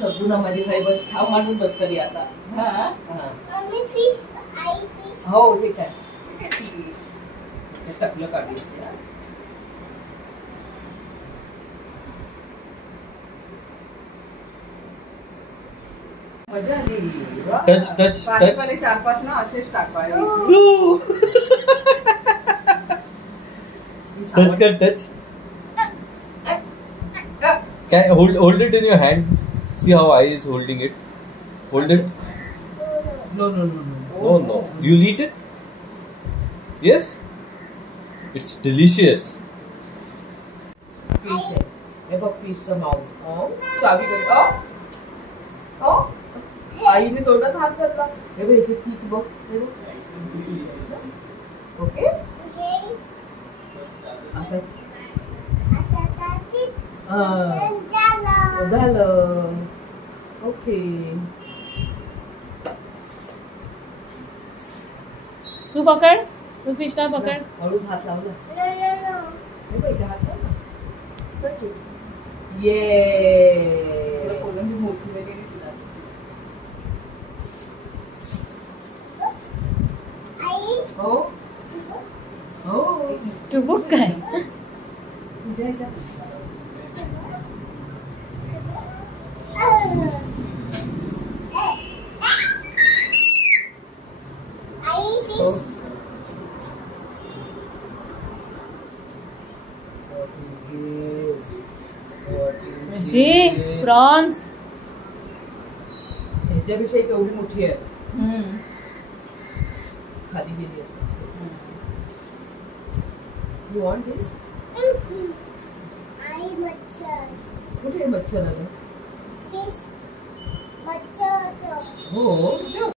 सगुना माझी काही बस ठाव मांडून बसतली आता. हो ठीक आहे. टकलं काढली. मजा आली. Touch touch touch. पहिले 4-5 ना असेच टाकवाळे. टच कर touch. Can hold it in your hand. See how I is holding it. Hold it. No. Oh no. You'll eat it? Yes. It's delicious. Fish. Ever fish somehow. Oh. चावी करे. Oh. Oh. आईने तोंडात हात घातला. हे बघ याची teeth बघ. ओके. झालं. ओके. तू पकड. तू फिशला पकड. हळूच हात लावला. हे बघ इथे हात लावला. ये. तुला कोलंबी मोठी वगैरे दिला. हो. हो. तू बघ काय. तुझ्या ह्याच्यात. प्रॉन्स ह्याच्यापेक्षा केवढी मोठी आहे. खाली गेली असं. यू वॉन्ट दिस? कुठे मच्छर आलं? हो.